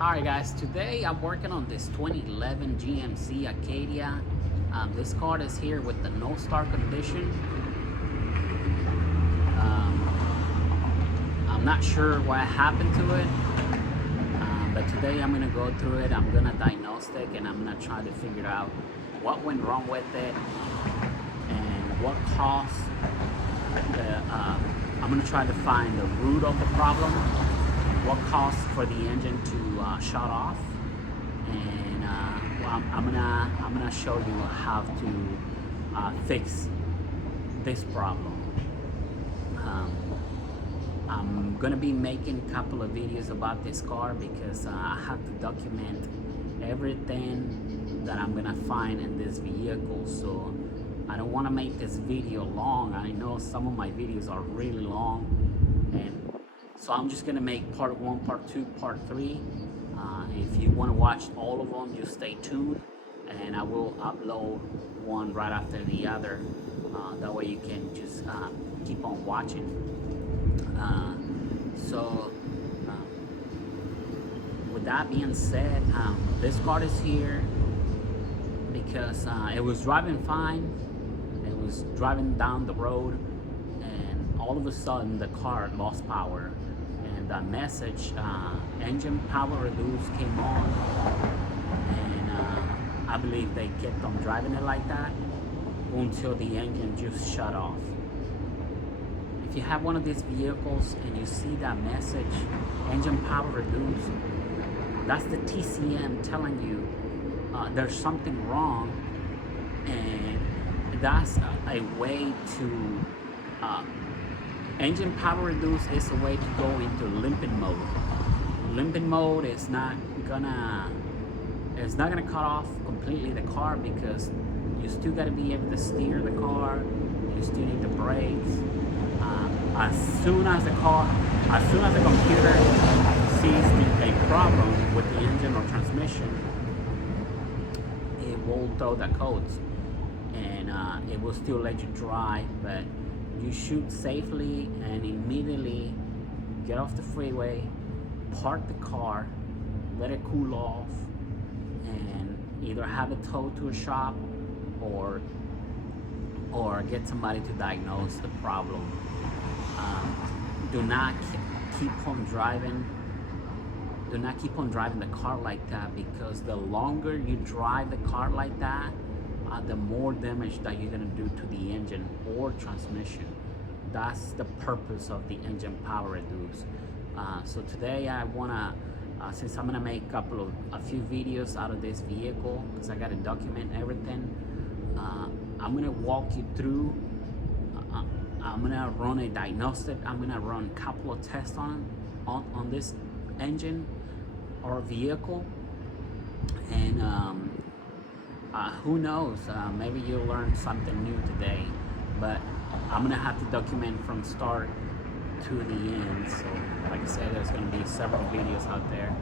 Alright guys, today I'm working on this 2011 GMC Acadia. This car is here with the no start condition. I'm not sure what happened to it, but today I'm going to go through it. I'm going to diagnostic and I'm going to try to figure out what went wrong with it and what caused I'm going to try to find the root of the problem, what caused for the engine to shut off, and well, I'm gonna show you how to fix this problem. I'm gonna be making a couple of videos about this car because I have to document everything that I'm gonna find in this vehicle. So I don't want to make this video long. I know some of my videos are really long, and so I'm just gonna make part 1, part 2, part 3. If you want to watch all of them, just stay tuned, and I will upload one right after the other. That way you can just keep on watching. With that being said, this car is here because it was driving fine. It was driving down the road, and all of a sudden the car lost power, and the message engine power reduce came on, and I believe they kept on driving it like that until the engine just shut off. If you have one of these vehicles and you see that message engine power reduce, that's the TCM telling you there's something wrong, and that's a way to engine power reduce is a way to go into limping mode. Limping mode is not gonna cut off completely the car, because you still got to be able to steer the car. You still need the brakes. As soon as the computer sees a problem with the engine or transmission, it will throw the codes, and it will still let you drive, but you should safely and immediately get off the freeway, park the car, let it cool off, and either have it towed to a shop or get somebody to diagnose the problem. Do not keep on driving. Do not keep on driving the car like that, because the longer you drive the car like that, the more damage that you're gonna do to the engine or transmission. That's the purpose of the engine power reduce. So today I wanna, since I'm gonna make a few videos out of this vehicle, because I gotta document everything, I'm gonna walk you through. I'm gonna run a diagnostic. I'm gonna run a couple of tests on this engine or vehicle, and who knows, maybe you'll learn something new today. But I'm gonna have to document from start to the end. So like I said, there's gonna be several videos out there.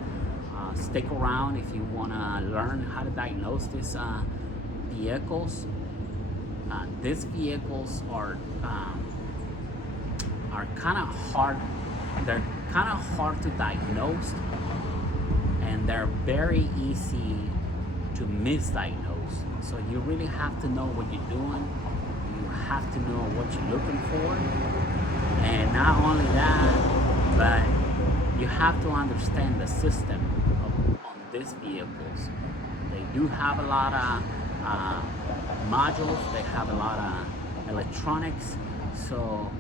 Stick around if you wanna learn how to diagnose these vehicles. These vehicles are kind of hard. They're kind of hard to diagnose, and they're very easy to misdiagnose. So you really have to know what you're doing. You have to know what you're looking for, and not only that, but you have to understand the system on these vehicles. They do have a lot of modules. They have a lot of electronics. So,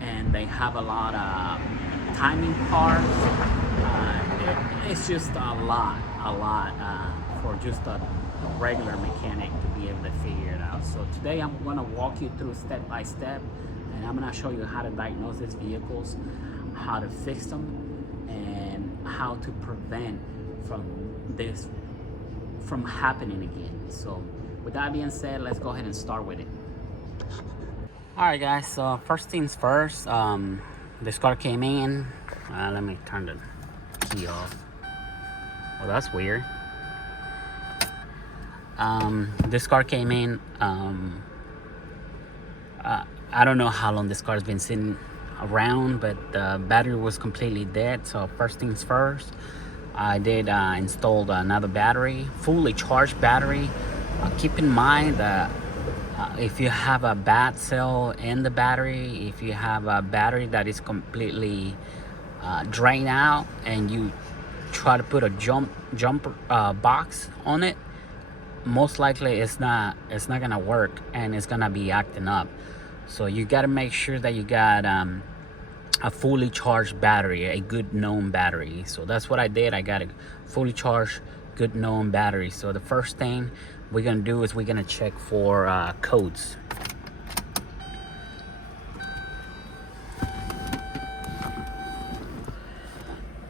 and they have a lot of timing parts. It's just a lot for just a regular mechanic to be able to figure it out. So today I'm going to walk you through step by step, and I'm going to show you how to diagnose these vehicles, how to fix them, and how to prevent this from happening again. So with that being said, let's go ahead and start with it. Alright guys, so first things first, this car came in. Let me turn the key off. Well, that's weird. This car came in. I don't know how long this car's been sitting around, but the battery was completely dead. So first things first, I did install another battery, fully charged battery. Keep in mind that if you have a bad cell in the battery, if you have a battery that is completely drained out and you try to put a jumper box on it, most likely it's not gonna work and it's gonna be acting up. So you got to make sure that you got a fully charged battery, a good known battery. So that's what I did. I got a fully charged good known battery. So the first thing we're gonna do is we're gonna check for codes.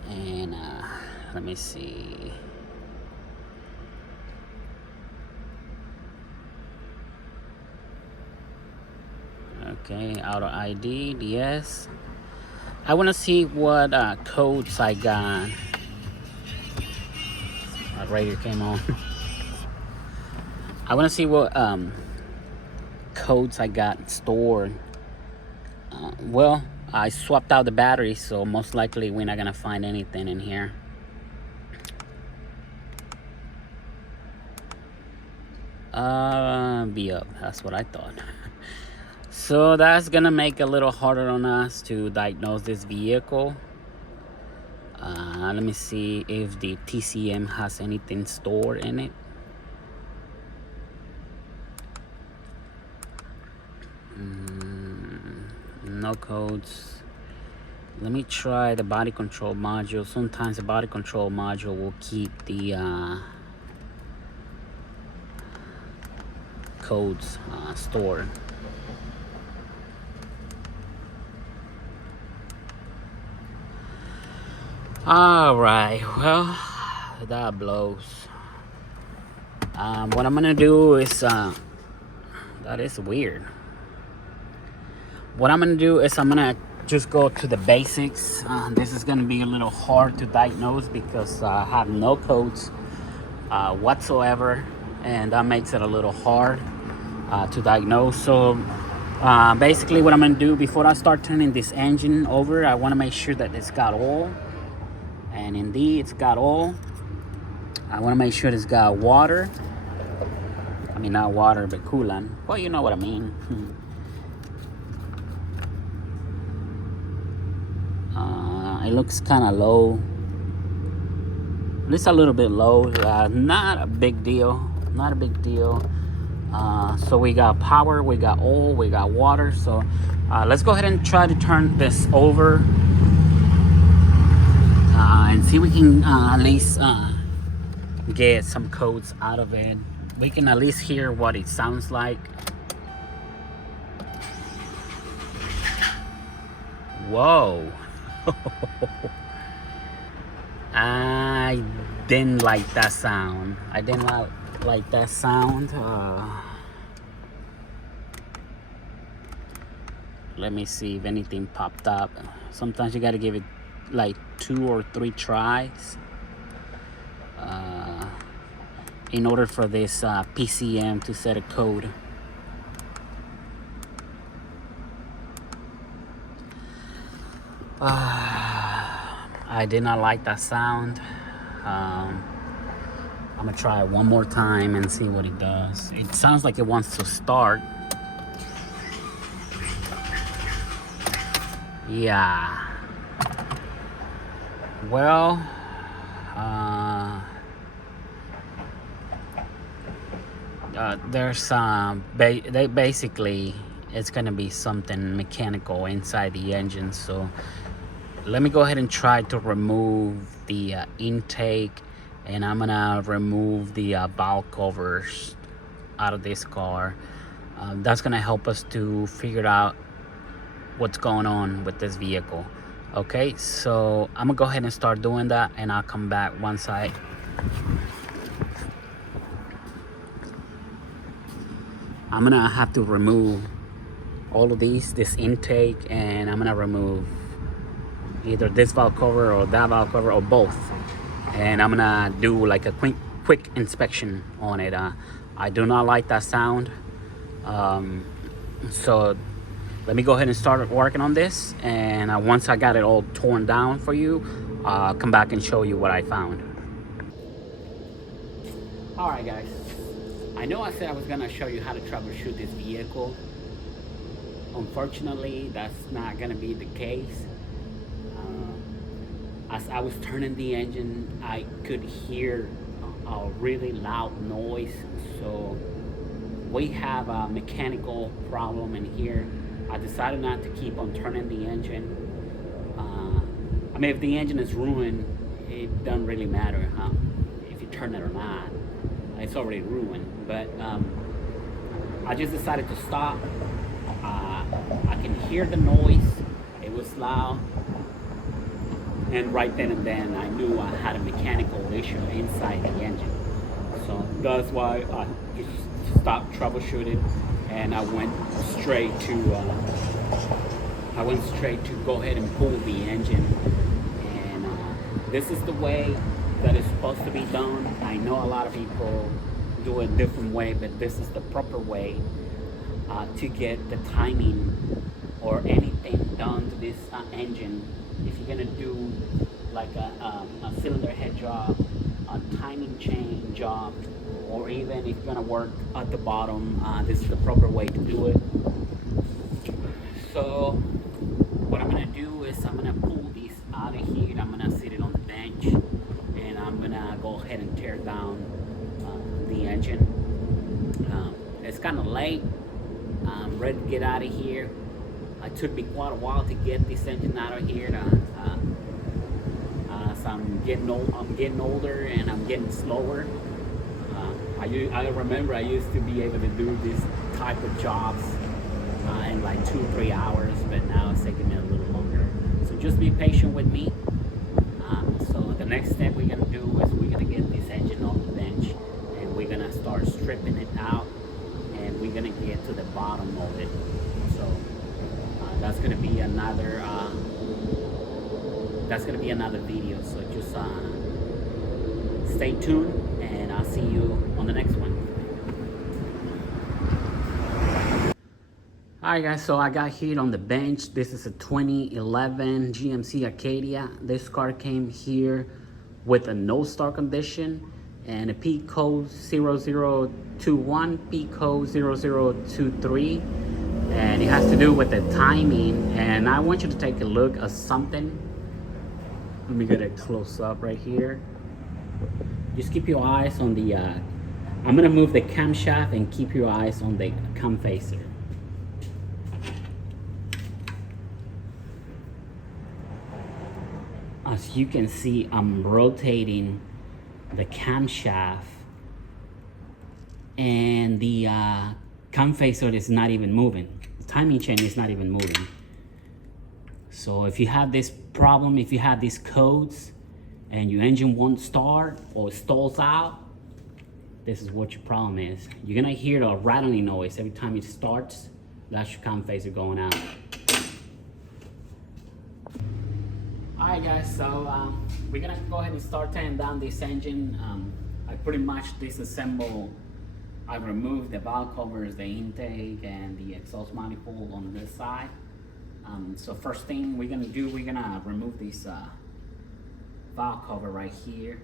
And let me see. Okay, auto ID, yes. I want to see what codes I got. My radio came on. I want to see what codes I got stored. Well, I swapped out the battery, so most likely we're not gonna find anything in here. Be up. That's what I thought. So that's gonna make it a little harder on us to diagnose this vehicle. Let me see if the TCM has anything stored in it. No codes. Let me try the body control module. Sometimes the body control module will keep the codes stored. All right, well, that blows. What I'm gonna do is that is weird. What I'm gonna do is I'm gonna just go to the basics. This is gonna be a little hard to diagnose because I have no codes whatsoever, and that makes it a little hard to diagnose. So basically what I'm gonna do before I start turning this engine over, I want to make sure that it's got oil. And indeed it's got oil. I want to make sure it's got water. I mean, not water, but coolant. Well, you know what I mean. It looks kind of low. At least a little bit low. Not a big deal. Not a big deal. So we got power, we got oil, we got water. So let's go ahead and try to turn this over. And see if we can at least get some codes out of it. We can at least hear what it sounds like. Whoa. I didn't like that sound. I didn't like that sound. Let me see if anything popped up. Sometimes you got to give it like 2 or 3 tries in order for this PCM to set a code. I did not like that sound. I'm gonna try it one more time and see what it does. It sounds like it wants to start. Yeah. Well, there's basically it's gonna be something mechanical inside the engine. So let me go ahead and try to remove the intake, and I'm gonna remove the valve covers out of this car. That's gonna help us to figure out what's going on with this vehicle. Okay, so I'm gonna go ahead and start doing that, and I'll come back once I'm gonna have to remove all of this intake, and I'm gonna remove either this valve cover or that valve cover or both, and I'm gonna do like a quick inspection on it. I do not like that sound, so let me go ahead and start working on this, and once I got it all torn down for you, come back and show you what I found. Alright guys, I know I said I was gonna show you how to troubleshoot this vehicle. Unfortunately, that's not gonna be the case. As I was turning the engine, I could hear a really loud noise. So we have a mechanical problem in here. I decided not to keep on turning the engine. I mean, if the engine is ruined, it doesn't really matter if you turn it or not. It's already ruined. But I just decided to stop. I can hear the noise. It was loud. And right then and then, I knew I had a mechanical issue inside the engine. So that's why I just stopped troubleshooting, and I went straight to go ahead and pull the engine. And this is the way that it's supposed to be done. I know a lot of people do it a different way, but this is the proper way to get the timing or anything done to this engine. If you're gonna do like a cylinder head job, a timing chain job, or even if you're gonna work at the bottom, this is the proper way to do it. So what I'm gonna do is I'm gonna pull this out of here. I'm gonna sit it on the bench, and I'm gonna go ahead and tear down the engine. It's kind of late. I'm ready to get out of here. It took me quite a while to get this engine out of here. So I'm getting older and I'm getting slower. I remember I used to be able to do this type of jobs in like 2-3 hours, but now it's taking me a little longer. So just be patient with me. So the next step we're gonna do is we're gonna get this engine off the bench, and we're gonna start stripping it out, and we're gonna get to the bottom of it. So that's gonna be another video. So just stay tuned, and I'll see you on the next one. Alright guys, so I got here on the bench. This is a 2011 GMC Acadia. This car came here with a no start condition and a P0021 P0023. And it has to do with the timing, and I want you to take a look at something. Let me get a close up right here. Just keep your eyes on the I'm gonna move the camshaft and keep your eyes on the cam facer. As you can see, I'm rotating the camshaft, and the cam facer is not even moving. The timing chain is not even moving. So if you have this problem, if you have these codes and your engine won't start or stalls out, this is what your problem is. You're gonna hear the rattling noise every time it starts. That's your cam facer going out. Alright guys, so we're gonna go ahead and start tearing down this engine. I pretty much disassembled. I removed the valve covers, the intake, and the exhaust manifold on this side. So first thing we're gonna do, we're gonna remove this valve cover right here,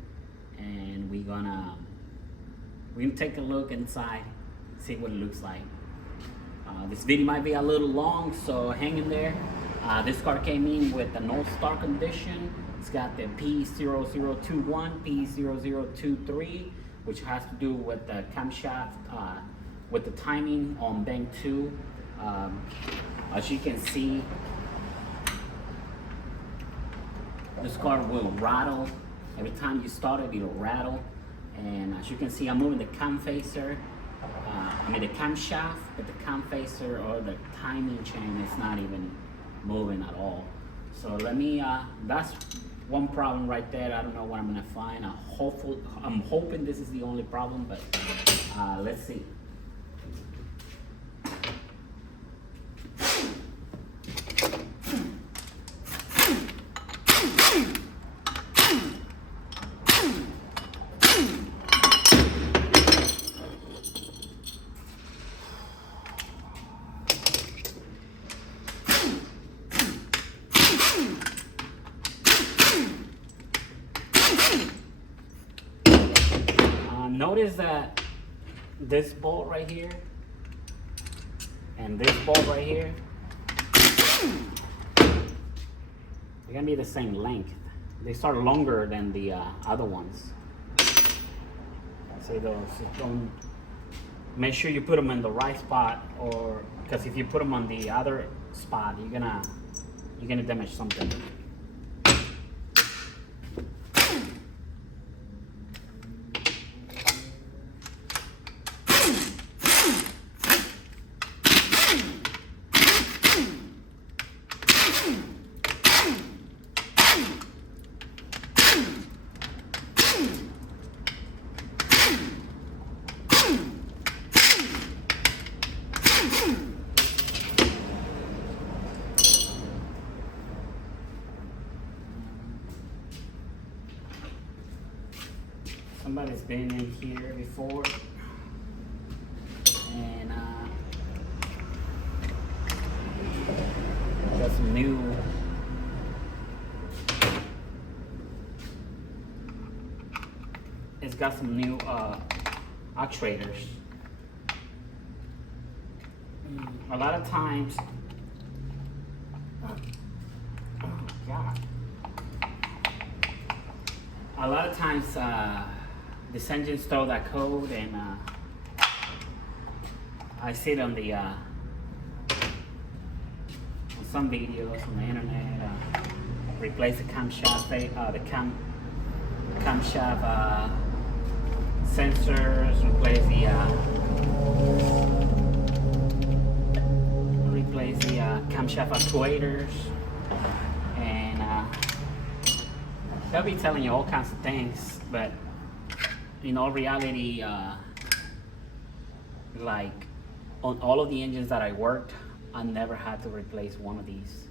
and we're gonna take a look inside, see what it looks like. This video might be a little long, so hang in there. This car came in with a no start condition. It's got the P0021 P0023, which has to do with the camshaft, with the timing on bank 2. As you can see, this car will rattle. Every time you start it, it'll rattle. And as you can see, I'm moving the cam facer. The camshaft, but the cam facer or the timing chain is not even moving at all. So let me, that's one problem right there. I don't know what I'm gonna find. I'm hoping this is the only problem, but let's see. Notice that this bolt right here and this bolt right here, they're gonna be the same length. They start longer than the other ones. See those? Don't make sure you put them in the right spot, or because if you put them on the other spot, you're gonna damage something. Somebody's been in here before, and got some new actuators. A lot of times, oh God, a lot of times this engines throw that code, and I see it on the on some videos on the internet. Replace the camshaft, camshaft sensors. Replace the camshaft actuators, and they'll be telling you all kinds of things, but in all reality, like on all of the engines that I worked, I never had to replace one of these.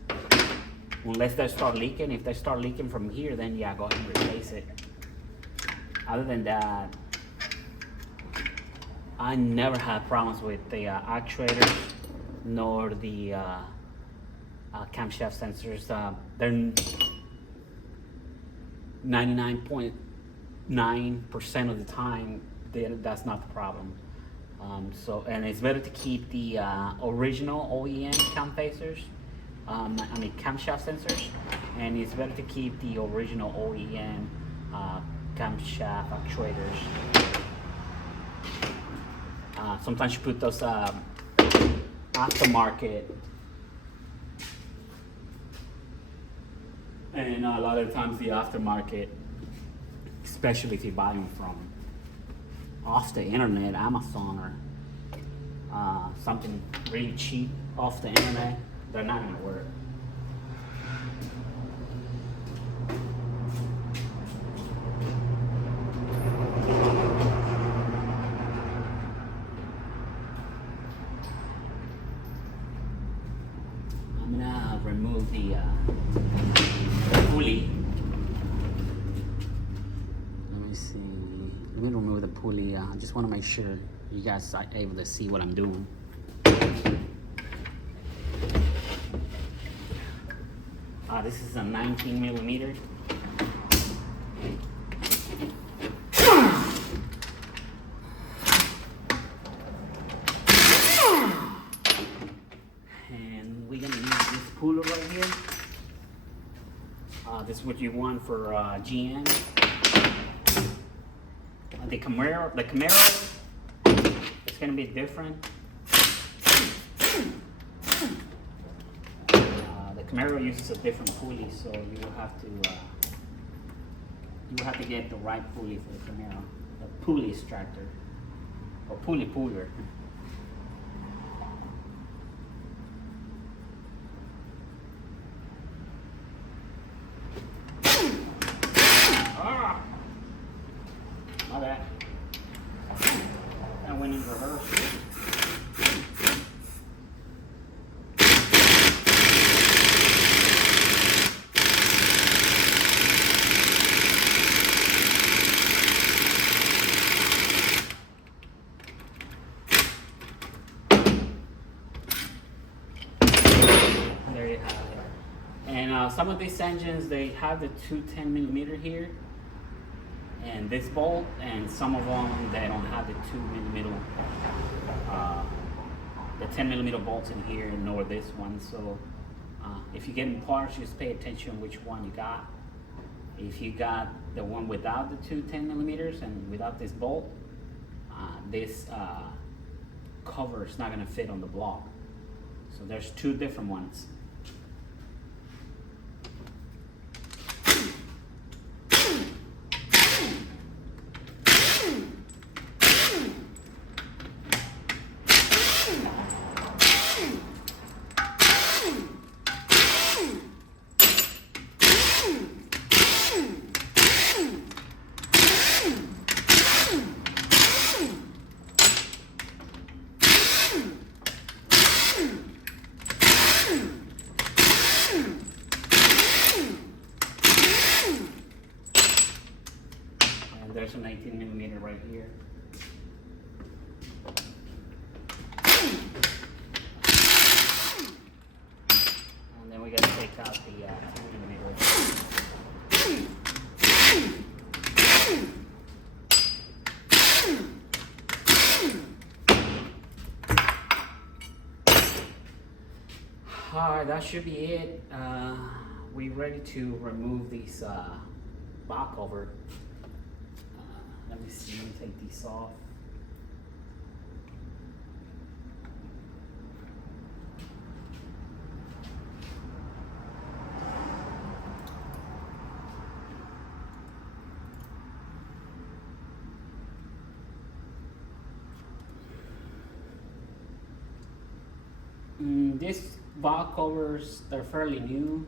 Unless they start leaking. If they start leaking from here, then yeah, go ahead and replace it. Other than that, I never had problems with the actuators nor the camshaft sensors. They're 99.9% of the time, that's not the problem. And it's better to keep the original OEM cam phasers, camshaft sensors, and it's better to keep the original OEM camshaft actuators. Sometimes you put those aftermarket, and a lot of times the aftermarket, especially if you buy them from off the internet, Amazon, or something really cheap off the internet, they're not gonna work. I'm gonna remove the pulley. Let me remove the pulley. I just want to make sure you guys are able to see what I'm doing. This is a 19 millimeter. And we're gonna use this puller right here. This is what you want for GM. The Camaro, it's gonna be different. The Camaro uses a different pulley, so you will have to get the right pulley for the Camaro, the pulley extractor or pulley puller. I went in reverse. There you have it. And some of these engines, they have the 210 millimeter here. and this bolt, and some of them they don't have the 2mm, the 10mm bolts in here, nor this one. So if you get in parts, just pay attention which one you got. If you got the one without the two 10mm and without this bolt, this cover is not going to fit on the block. So there's two different ones. There's an 18mm right here. And then we got to take out the 10mm. Alright, that should be it. We're ready to remove these bar cover. Let me see, let me take these off. These bar covers, they're fairly new.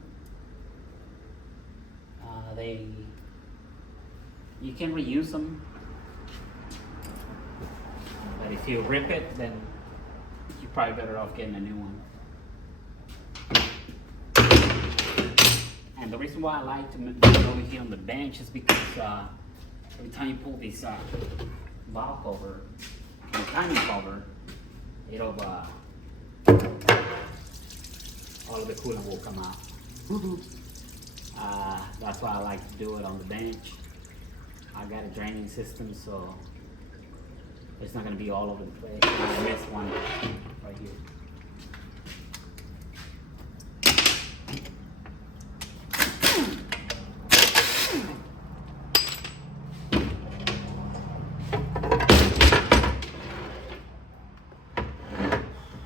You can reuse them. But if you rip it, then you're probably better off getting a new one. And the reason why I like to put it over here on the bench is because every time you pull this valve cover and timing cover, it'll all of the coolant will come out. That's why I like to do it on the bench. I got a draining system, so it's not going to be all over the place. I missed one right here.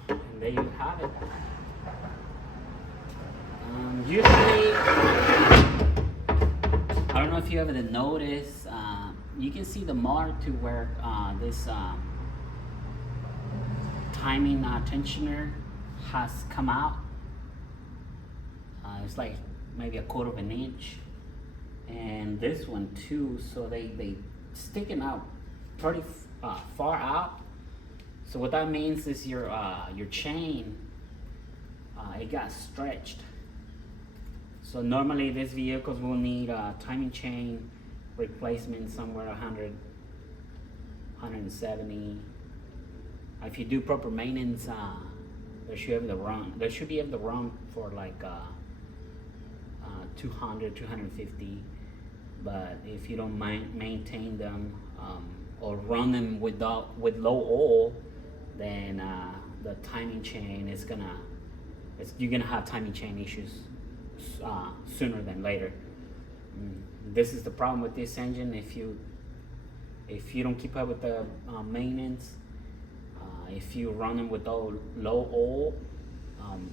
And there you have it. Usually, I don't know if you ever noticed, you can see the mark to where this timing tensioner has come out. It's like maybe a quarter of an inch, and this one too. So they sticking out pretty far out. So what that means is your chain it got stretched. So normally these vehicles will need a timing chain replacement somewhere 100, 170. If you do proper maintenance, they should be able to run for like 200, 250. But if you don't maintain them or run them with low oil, then the timing chain is you're gonna have timing chain issues sooner than later. This is the problem with this engine. If you don't keep up with the maintenance, if you run them with low oil,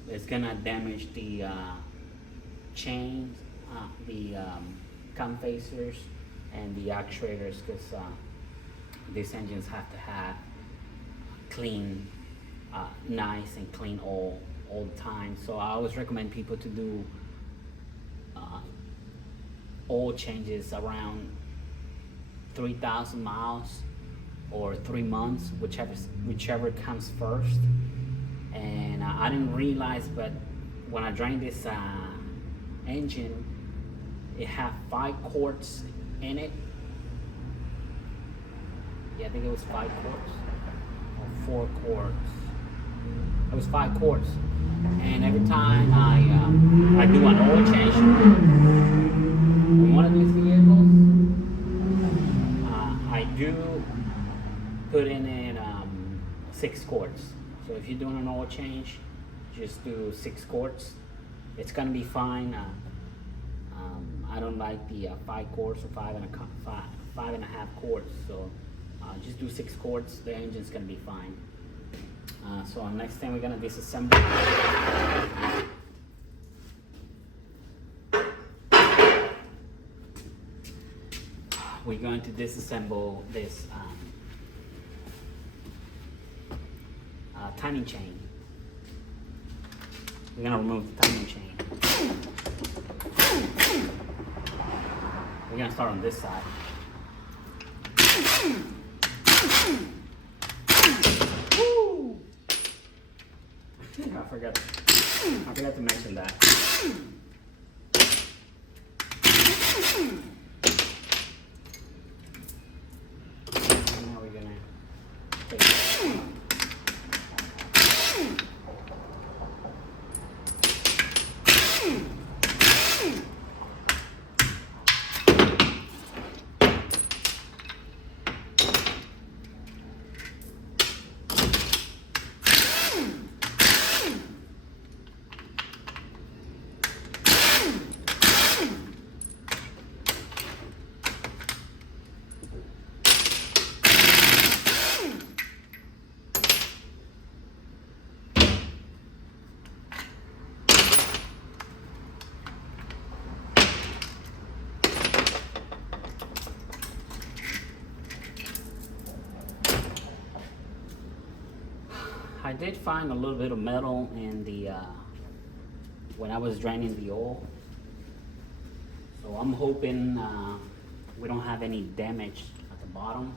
it's gonna damage the chains, the cam facers, and the actuators, because these engines have to have clean, nice and clean oil all the time. So I always recommend people to do oil changes around 3,000 miles or 3 months, whichever comes first. And I didn't realize, but when I drained this engine, it had 5 quarts in it. Yeah, I think it was 5 quarts or 4 quarts. It was 5 quarts. And every time I do an oil change on one of these vehicles, do put in 6 quarts. So if you're doing an oil change, just do 6 quarts. It's gonna be fine. I don't like the 5 quarts or 5.5 quarts. So just do 6 quarts. The engine's gonna be fine. So next thing we're gonna disassemble. We're going to disassemble this timing chain. We're gonna remove the timing chain. We're gonna start on this side. Woo! I forgot to mention that. Now we're gonna take it. I did find a little bit of metal in the when I was draining the oil, so I'm hoping we don't have any damage at the bottom.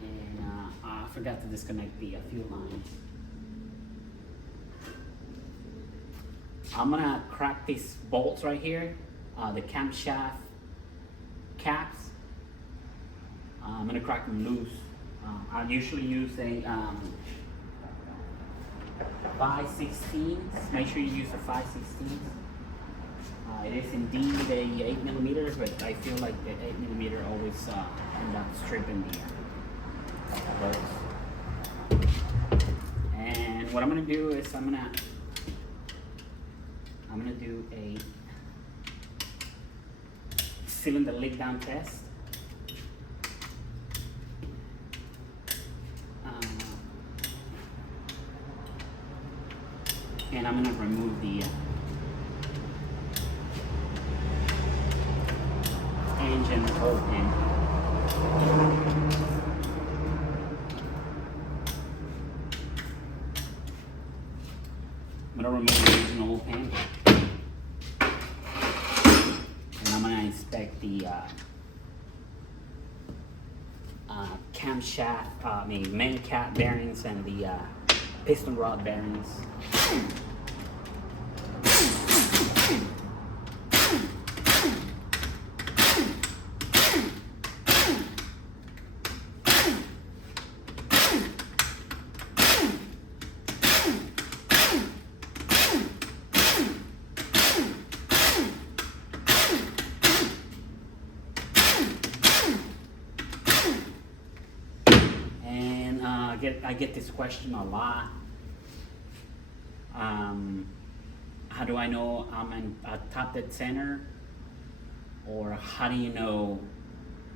And I forgot to disconnect the fuel lines. I'm gonna crack these bolts right here, the camshaft caps. I'm gonna crack them loose. I usually use a 5/16. Make sure you use a 5/16. It is indeed a 8mm, but I feel like the 8mm always end up stripping the bolts. And what I'm gonna do is I'm gonna do a cylinder leak down test. And I'm going to remove the engine oil pan. I'm going to remove the engine oil pan. And I'm going to inspect the camshaft, main cap bearings and the piston rod bearings. I get this question a lot. How do I know I'm in a top dead center? Or how do you know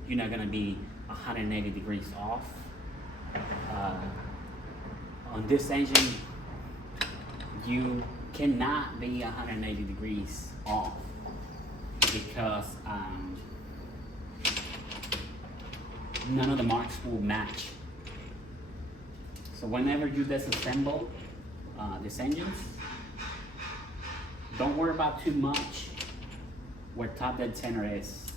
you're not gonna be 180 degrees off? On this engine, you cannot be 180 degrees off because none of the marks will match. So whenever you disassemble these engines, don't worry about too much where top dead center is.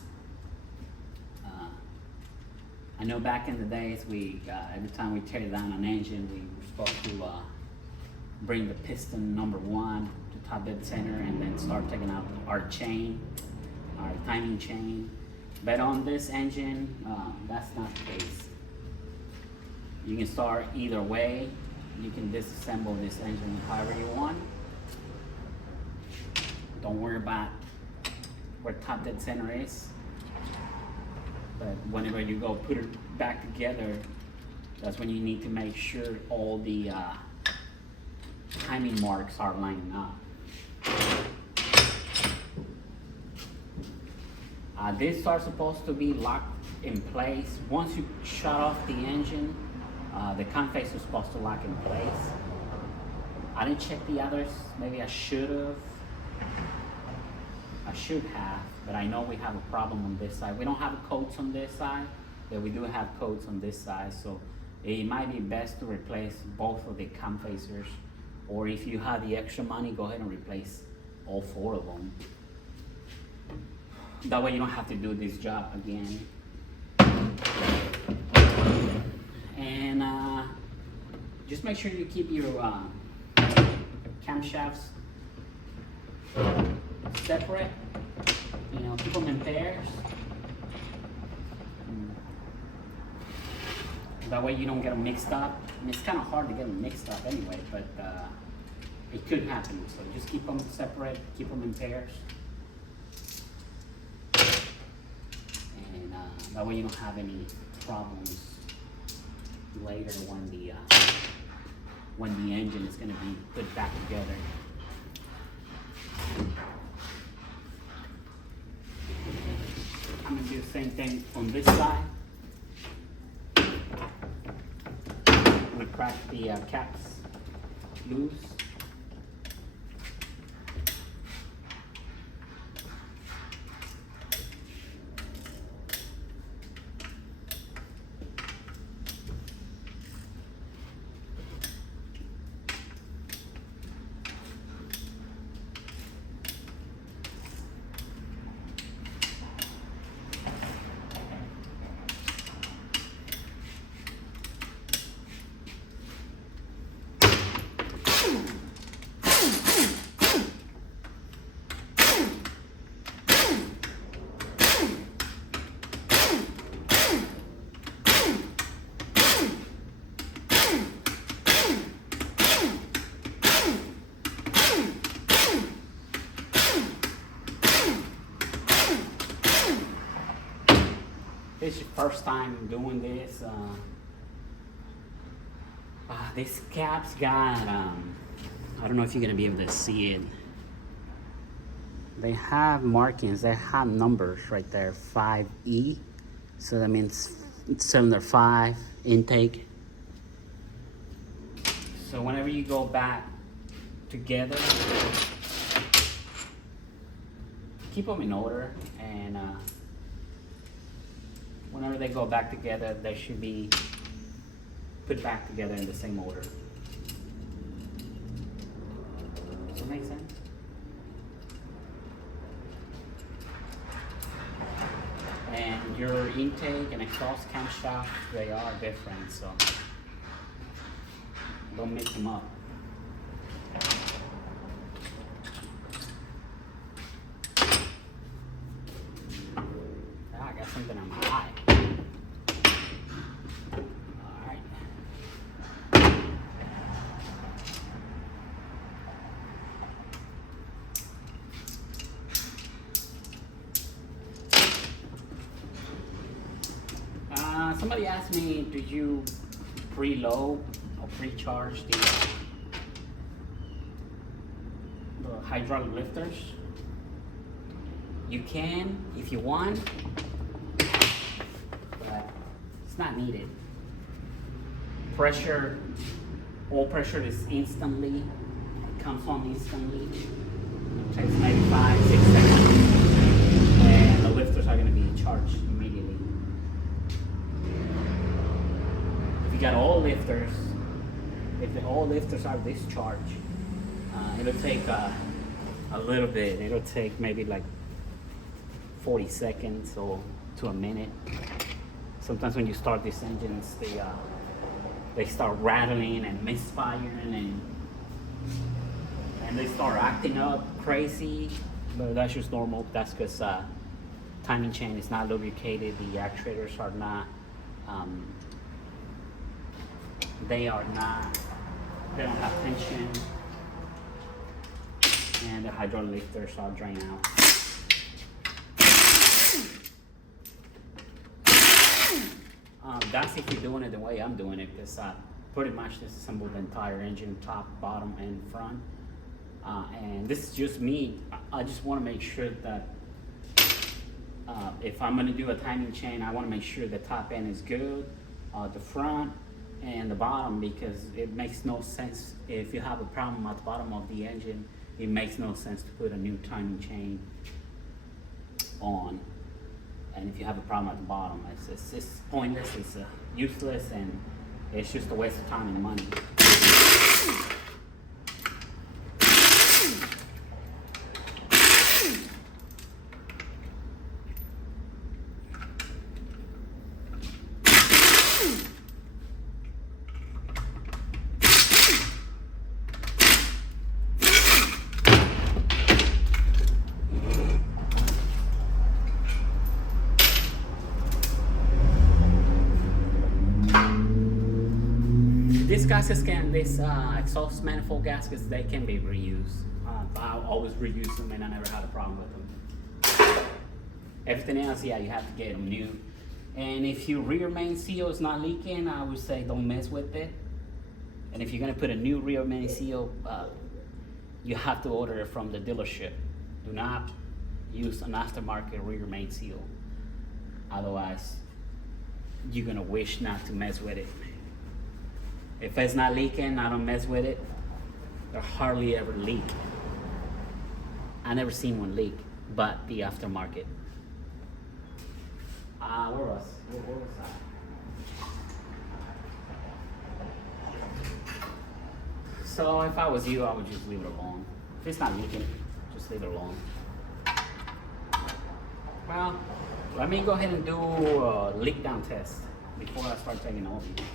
I know back in the days, every time we tear down an engine, we were supposed to bring the piston number 1 to top dead center and then start taking out our chain, our timing chain. But on this engine, that's not the case. You can start either way. You can disassemble this engine however you want. Don't worry about where top dead center is. But whenever you go put it back together, that's when you need to make sure all the timing marks are lining up. These are supposed to be locked in place. Once you shut off the engine, the cam face is supposed to lock in place. I didn't check the others. Maybe I should have. I should have, but I know we have a problem on this side. We don't have coats on this side, but we do have coats on this side. So it might be best to replace both of the cam facers, or if you have the extra money, go ahead and replace all 4 of them. That way you don't have to do this job again. And just make sure you keep your camshafts separate. You know, keep them in pairs. That way you don't get them mixed up. I mean, it's kind of hard to get them mixed up anyway, but it could happen. So just keep them separate, keep them in pairs. And that way you don't have any problems later when the engine is going to be put back together. I'm going to do the same thing on this side. I'm going to crack the caps loose. This is your first time doing this. This cap's got, I don't know if you're gonna be able to see it. They have markings, they have numbers right there, 5E. So that means cylinder 5 intake. So whenever you go back together, keep them in order, and whenever they go back together, they should be put back together in the same order. Does that make sense? And your intake and exhaust camshaft, they are different, so don't mix them up. I got something on my eye. Alright. Somebody asked me, do you preload or pre-charge the hydraulic lifters? You can if you want, but it's not needed. Pressure, oil pressure is instantly, it comes on instantly. It takes maybe 5-6 seconds, and the lifters are going to be charged immediately. If you got all lifters, if the all lifters are discharged, it'll take a little bit. It'll take maybe like 40 seconds or to a minute. Sometimes when you start these engines, they start rattling and misfiring, and they start acting up crazy. But that's just normal. That's because timing chain is not lubricated. The actuators are not. They don't have tension. and the hydraulic lifters are drained out. That's if you're doing it the way I'm doing it, because I pretty much disassembled the entire engine, top, bottom, and front. And this is just me. I just want to make sure that if I'm going to do a timing chain, I want to make sure the top end is good, the front and the bottom, because it makes no sense if you have a problem at the bottom of the engine. It makes no sense to put a new timing chain on, and if you have a problem at the bottom, it's pointless, it's useless, and it's just a waste of time and money. These gaskets these exhaust manifold gaskets, they can be reused. I always reuse them and I never had a problem with them. Everything else, yeah, you have to get them new. And if your rear main seal is not leaking, I would say don't mess with it. And if you're gonna put a new rear main seal, you have to order it from the dealership. Do not use an aftermarket rear main seal. Otherwise, you're gonna wish not to mess with it. If it's not leaking, I don't mess with it. They hardly ever leak. I never seen one leak, but the aftermarket. Where was that? So if I was you, I would just leave it alone. If it's not leaking, just leave it alone. Well, let me go ahead and do a leak down test before I start taking all these.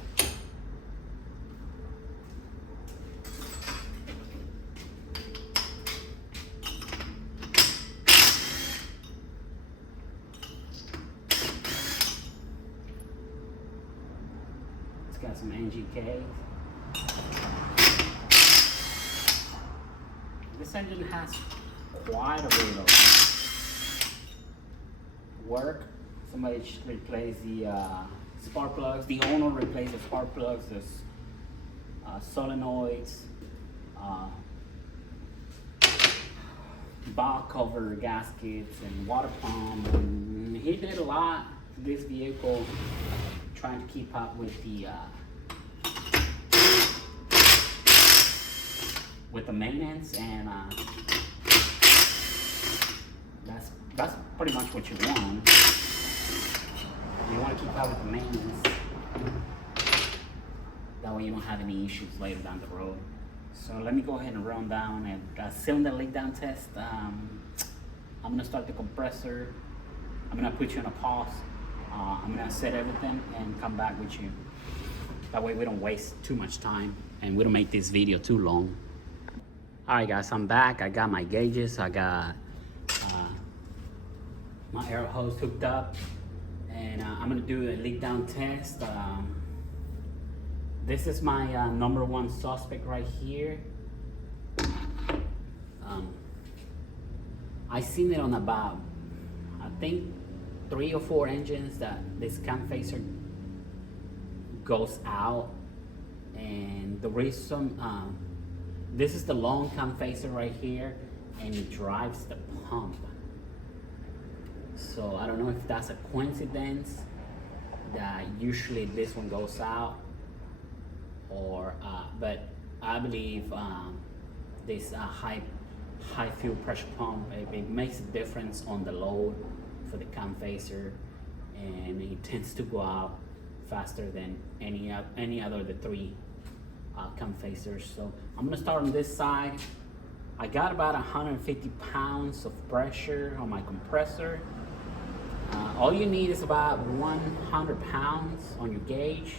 Got some NGK. This engine has quite a bit of work. Somebody should replace the spark plugs. The owner replaced the spark plugs, the solenoids, valve cover gaskets, and water pump. And he did a lot to this vehicle, trying to keep up with the maintenance, and that's pretty much what you want. You want to keep up with the maintenance. That way you don't have any issues later down the road. So let me go ahead and run down and cylinder leak down test. I'm gonna start the compressor. I'm gonna put you on a pause. I'm gonna set everything and come back with you. That way we don't waste too much time and we don't make this video too long. All right guys, I'm back. I got my gauges. I got my air hose hooked up, and I'm gonna do a leak down test. This is my number one suspect right here. I seen it on about, I think, 3 or 4 engines that this cam facer goes out, and the reason this is the long cam facer right here, and it drives the pump. So I don't know if that's a coincidence that usually this one goes out, or but I believe this high fuel pressure pump, it makes a difference on the load for the cam facer, and it tends to go out faster than any other of the 3 cam facers. So I'm gonna start on this side. I got about 150 pounds of pressure on my compressor. All you need is about 100 pounds on your gauge,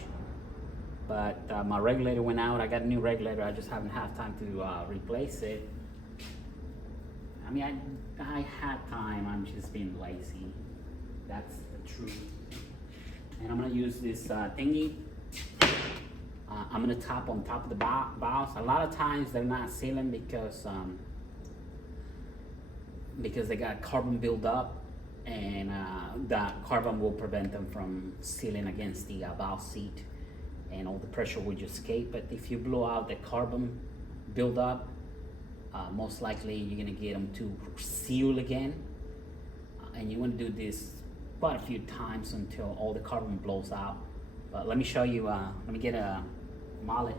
but my regulator went out. I got a new regulator. I just haven't had time to replace it. I mean, I had time. I'm just being lazy. That's the truth. And I'm gonna use this thingy. I'm gonna tap on top of the valves. A lot of times they're not sealing because because they got carbon buildup, and that carbon will prevent them from sealing against the valve seat, and all the pressure will just escape. But if you blow out the carbon buildup, most likely you're gonna get them to seal again, and you want to do this quite a few times until all the carbon blows out. But let me show you. Let me get a mallet.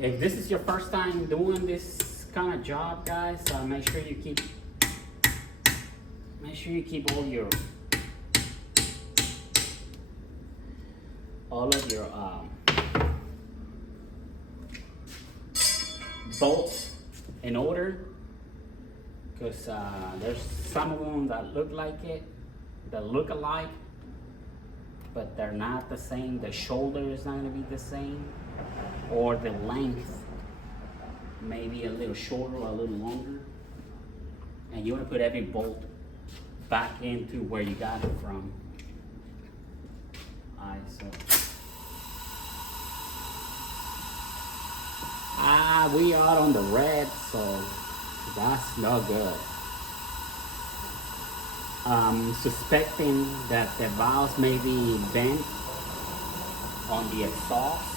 If this is your first time doing this kind of job, guys, make sure you keep all of your bolts in order, because there's some of them that look like it, that look alike, but they're not the same. The shoulder is not going to be the same, or the length maybe a little shorter or a little longer, and you want to put every bolt back into where you got it from. Alright, so we are on the red, so that's not good. I'm suspecting that the valves may be bent on the exhaust,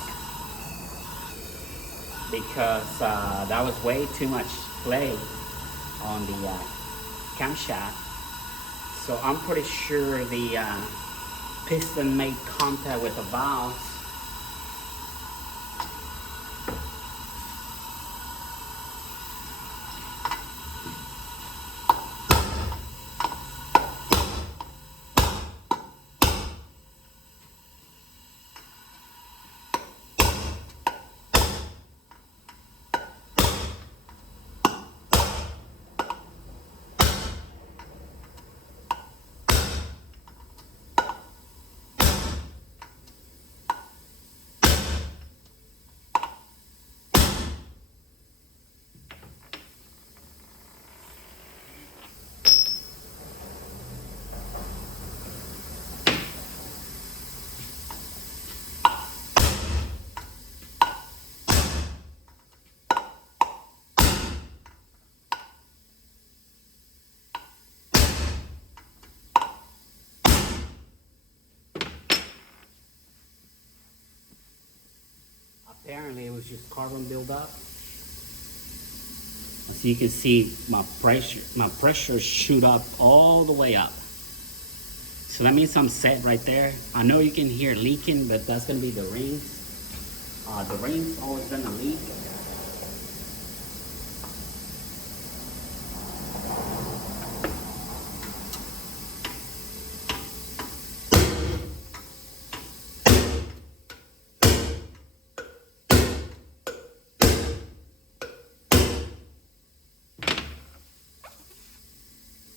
because that was way too much play on the camshaft. So I'm pretty sure the piston made contact with the valves. Apparently it was just carbon buildup. As you can see, my pressure shoot up all the way up. So that means I'm set right there. I know you can hear leaking, but that's gonna be the rings. The rings always gonna leak.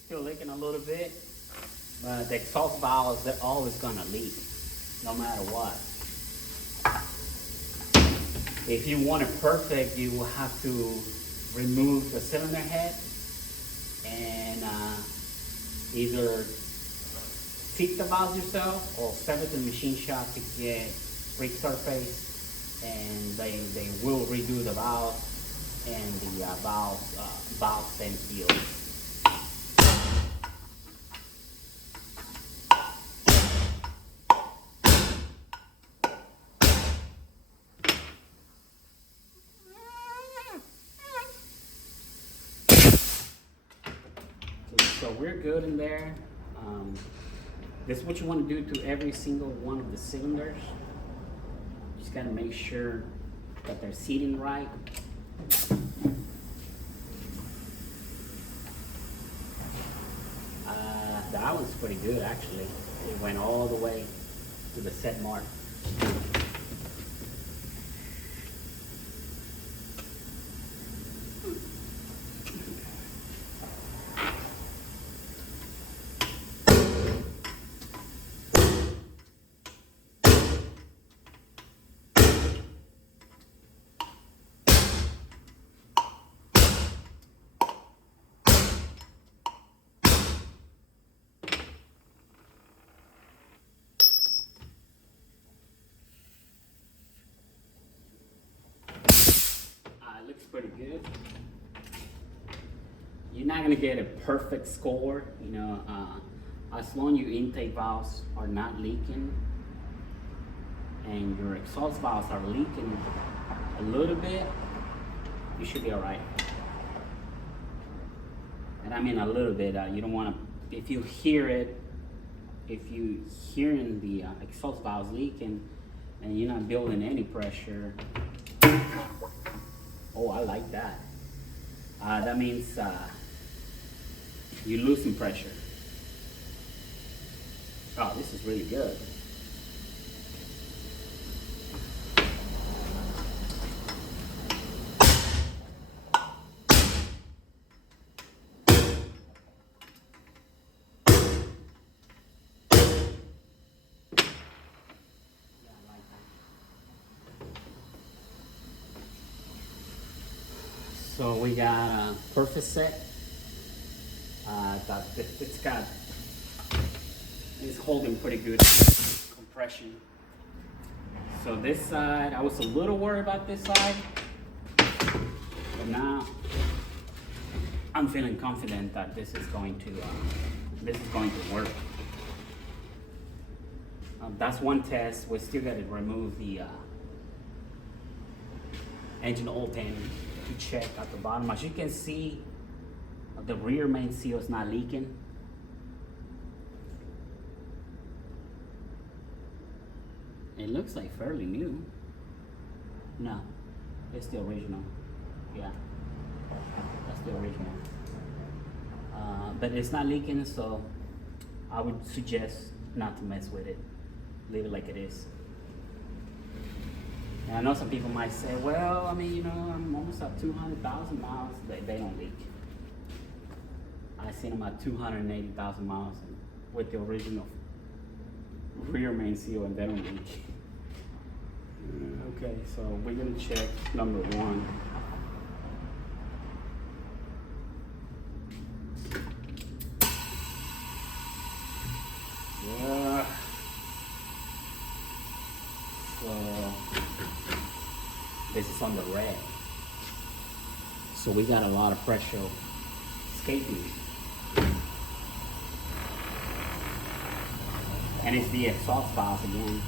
Still leaking a little bit, but the exhaust valves, they're always gonna leak, no matter what. If you want it perfect, you will have to remove the cylinder head and either fit the valves yourself or send it to the machine shop to get resurfaced, and they will redo the valve and the valve stem seal. So we're good in there. This is what you want to do to every single one of the cylinders. Just got to make sure that they're seating right. That one's pretty good, actually. It went all the way to the set mark. looks pretty good. You're not gonna get a perfect score, you know, as long as your intake valves are not leaking and your exhaust valves are leaking a little bit, you should be all right. And I mean a little bit. You don't want to, if you hear it, if you hearing the exhaust valves leaking and you're not building any pressure, oh, I like that. That means you're losing pressure. Oh, this is really good. So we got a perfect set. It's holding pretty good compression. So this side, I was a little worried about this side, but now I'm feeling confident that this is going to work. That's one test. We still got to remove the engine oil pan to check at the bottom. As you can see, the rear main seal is not leaking. It looks like fairly new. No, it's the original. Yeah, that's the original. But it's not leaking, so I would suggest not to mess with it. Leave it like it is. And I know some people might say, well, I mean, you know, I'm almost at 200,000 miles. They don't leak. I seen them at 280,000 miles with the original rear main seal, and they don't leak. Okay, so we're gonna check number one. Yeah. So this is on the red. So we got a lot of pressure escaping. And it's the exhaust valves again.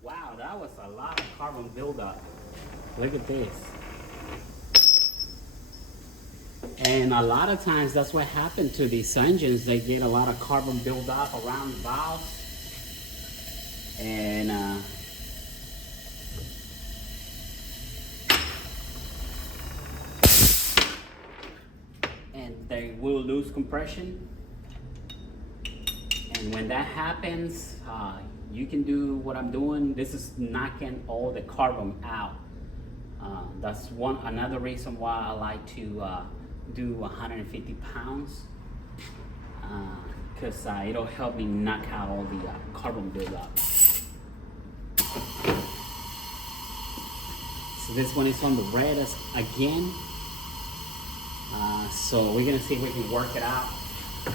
Wow, that was a lot of carbon buildup. Look at this. And a lot of times that's what happened to these engines. They get a lot of carbon buildup around the valves. And they will lose compression. And when that happens, you can do what I'm doing. This is knocking all the carbon out. That's another reason why I like to do 150 pounds, because it'll help me knock out all the carbon buildup. So this one is on the red again. So we're gonna see if we can work it out.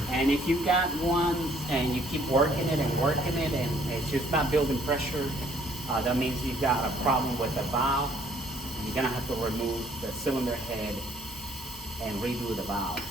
And if you got one and you keep working it and it's just not building pressure, that means you've got a problem with the valve. You're gonna have to remove the cylinder head and redo the valve.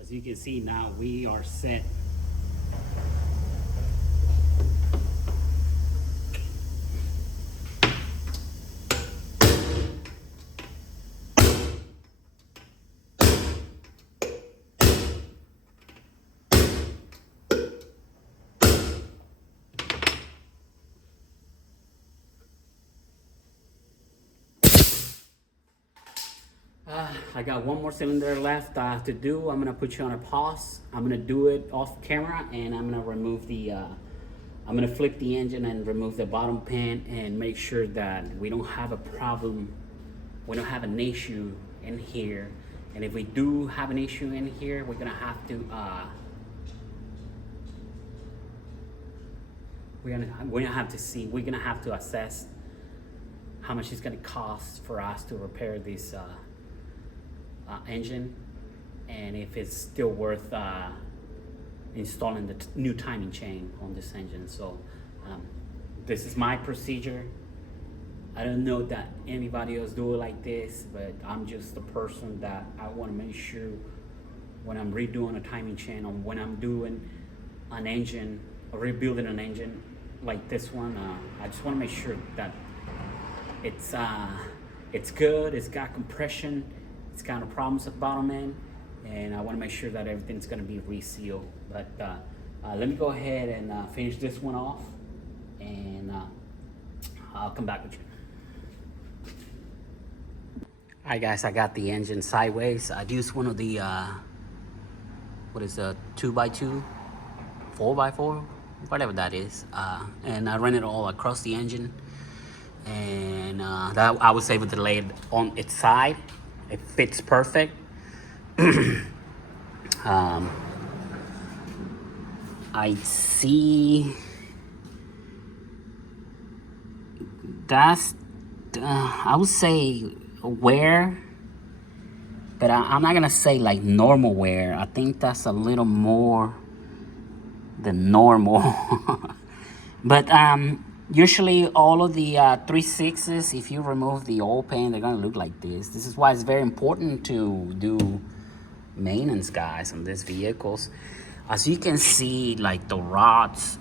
As you can see now, we are set. I got one more cylinder left to do. I'm gonna put you on a pause. I'm gonna do it off camera, and I'm gonna remove the I'm gonna flip the engine and remove the bottom pan and make sure that we don't have a problem, we don't have an issue in here. And if we do have an issue in here, we're gonna have to we're gonna have to assess how much it's gonna cost for us to repair this engine, and if it's still worth installing the new timing chain on this engine. So this is my procedure. I don't know that anybody else do it like this, but I'm just the person that I want to make sure when I'm redoing a timing chain, or when I'm doing an engine or rebuilding an engine like this one, I just want to make sure that it's good, it's got compression, it's got no problems at the bottom end, and I want to make sure that everything's going to be resealed. But let me go ahead and finish this one off, and I'll come back with you. Alright guys, I got the engine sideways. I'd used one of the what is a 2x2, 4x4, whatever that is, and I ran it all across the engine, and that I was able to lay it on its side. It fits perfect. I see that's I would say wear, but I'm not gonna say like normal wear. I think that's a little more than normal. But usually all of the 3.6s, if you remove the oil pan, they're gonna look like this. This is why it's very important to do maintenance, guys, on these vehicles. As you can see, like the rods,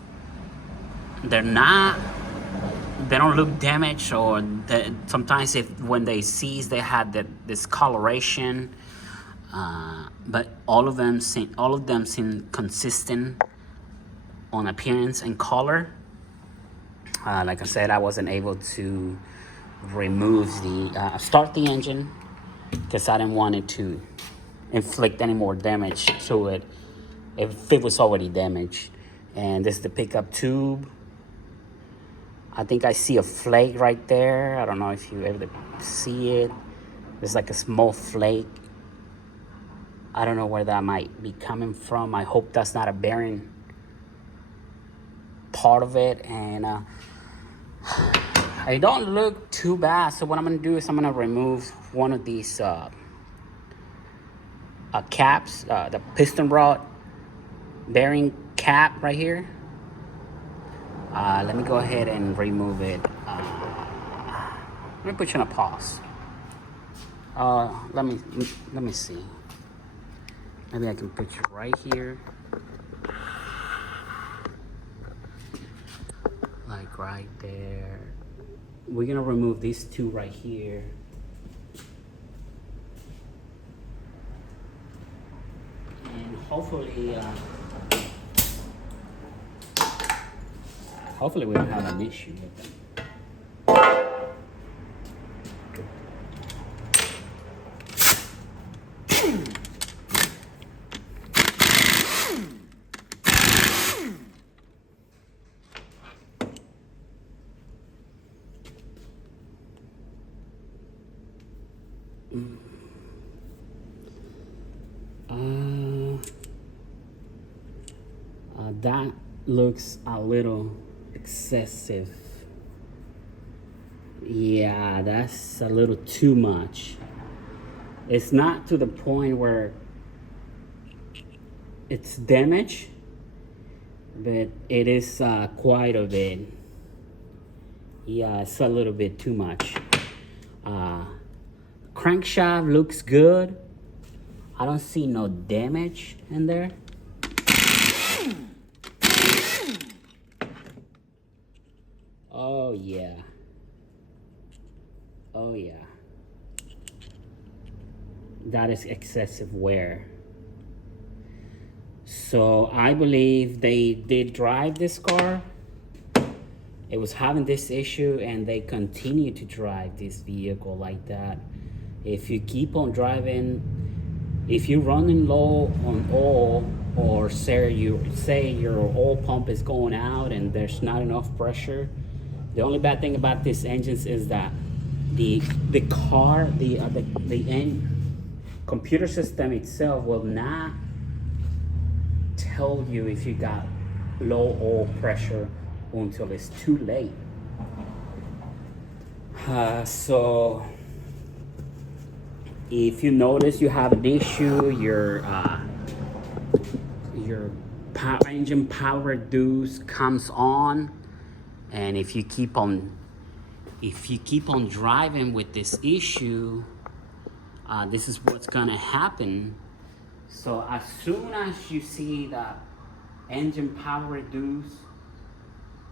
they don't look damaged, or sometimes when they seize, they had this coloration, but all of them seem consistent on appearance and color. Like I said, I wasn't able to remove start the engine because I didn't want it to inflict any more damage to it if it was already damaged. And this is the pickup tube. I think I see a flake right there. I don't know if you ever see it. There's like a small flake. I don't know where that might be coming from. I hope that's not a bearing part of it. And I don't look too bad. So what I'm gonna do is I'm gonna remove one of these caps, the piston rod bearing cap right here. Let me go ahead and remove it. Let me put you on a pause. Let me see. Maybe I can put you right here. Like right there. We're gonna remove these two right here. And hopefully Hopefully we don't have an issue with them. That looks a little excessive. Yeah, that's a little too much. It's not to the point where it's damaged, but it is quite a bit. Yeah, it's a little bit too much. Crankshaft looks good. I don't see no damage in there. Oh yeah. Oh yeah. That is excessive wear. So I believe they did drive this car. It was having this issue and they continue to drive this vehicle like that. If you keep on driving, if you're running low on oil, or say your oil pump is going out and there's not enough pressure, the only bad thing about these engines is that the computer system itself will not tell you if you got low oil pressure until it's too late. So if you notice you have an issue, your engine power reduce comes on, and if you keep on driving with this issue, this is what's gonna happen. So as soon as you see that engine power reduce,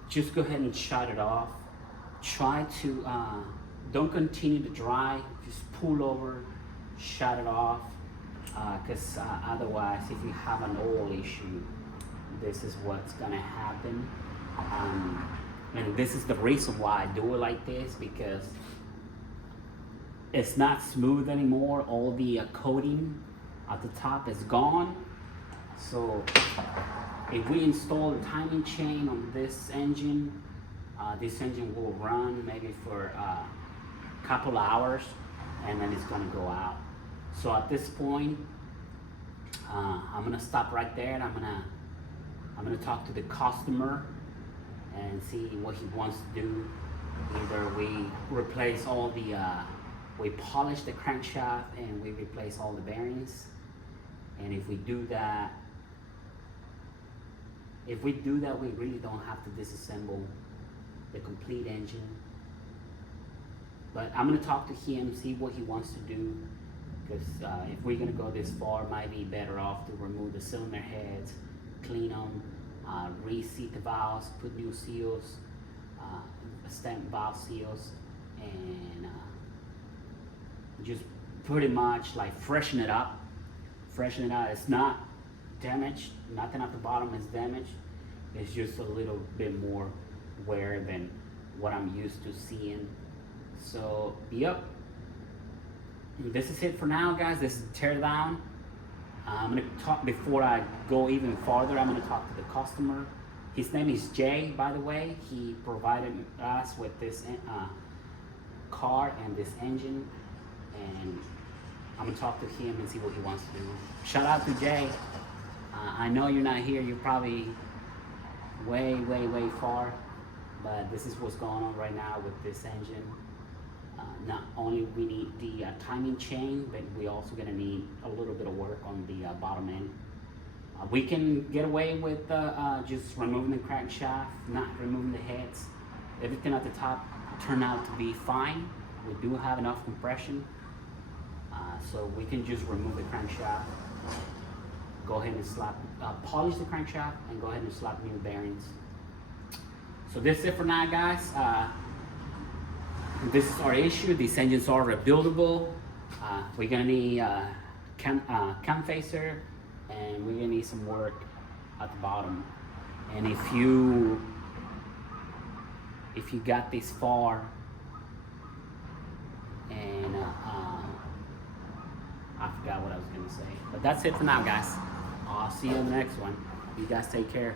just go ahead and shut it off. Try to don't continue to drive, just pull over, shut it off, because otherwise, if you have an oil issue, this is what's gonna happen. And this is the reason why I do it like this, because it's not smooth anymore. All the coating at the top is gone. So if we install a timing chain on this engine will run maybe for a couple hours, and then it's gonna go out. So at this point, I'm gonna stop right there, and I'm gonna talk to the customer and see what he wants to do. Either we replace all the, we polish the crankshaft and we replace all the bearings. And if we do that, we really don't have to disassemble the complete engine. But I'm gonna talk to him, see what he wants to do. Because if we're gonna go this far, it might be better off to remove the cylinder heads, clean them, reseat the valves, put new seals, stamp valve seals, and just pretty much like freshen it up. It's not damaged, nothing at the bottom is damaged. It's just a little bit more wear than what I'm used to seeing. So, yep. This is it for now, guys. This is teardown. I'm gonna talk, before I go even farther, I'm gonna talk to the customer. His name is Jay, by the way. He provided us with this car and this engine, and I'm gonna talk to him and see what he wants to do. Shout out to Jay. I know you're not here. You're probably way far, but this is what's going on right now with this engine. Not only we need the timing chain, but we also gonna need a little bit of work on the bottom end. We can get away with just removing the crankshaft, not removing the heads. Everything at the top turned out to be fine. We do have enough compression, so we can just remove the crankshaft, go ahead and slap, polish the crankshaft, and go ahead and slap new bearings. So this is it for now, guys. This is our issue. These engines are rebuildable. We're gonna need cam facer, and we're gonna need some work at the bottom. And if you if you got this far. And I forgot what I was gonna say, but that's it for now, guys. I'll see you in the next one. You guys take care.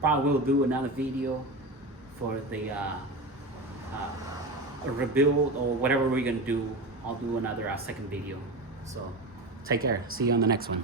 Probably will do another video for the rebuild or whatever we're gonna do. I'll do another second video. So take care. See you on the next one.